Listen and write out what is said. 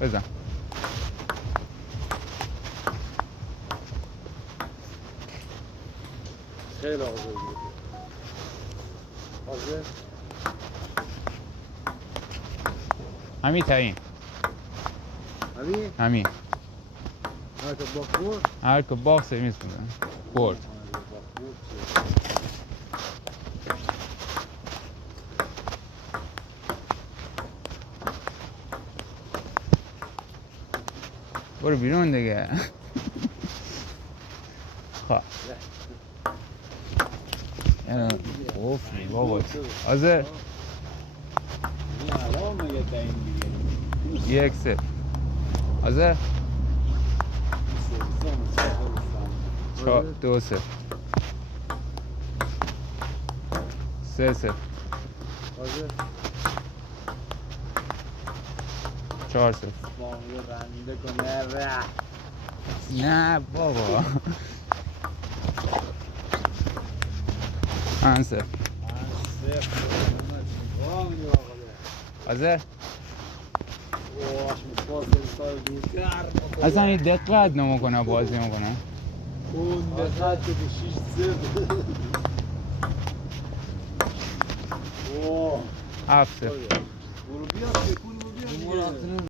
بزن. خیلی آقا بود. حاضر؟ همین تعیین. همین. هر که با خور؟ هر که باخت سرویس میدن. برد. برو بیرون دیگه. خب یعنی قفلی بابا حاضر یک صفر حاضر دو صفر سه صفر حاضر؟ چهار صفر رنده کنه نه بابا پنج صفر حاضر اصلا این دقت نمیکنه بازی میکنه اون دقت که به 6-0 هفت صفر برو بیا تکون رو بیا